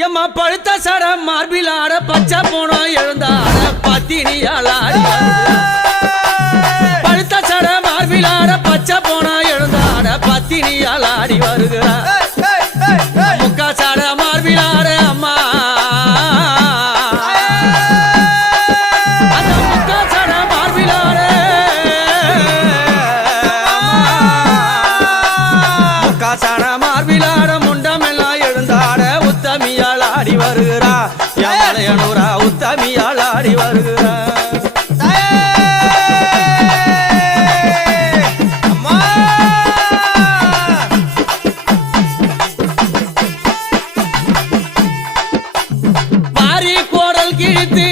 எம்மா பழுத்த சட மார்பில் ஆட பச்சை போனோம் எழுந்தாட பத்தினியால் ஆடி பழுத்த சட மார்பில் ஆட பச்சை போனோம் எழுந்தாட பத்தினியால் ஆடி வருகிறார் எமலையனூரா உத்தமியால் ஆடி வருகிறார். பாரி கோடல் கிழித்து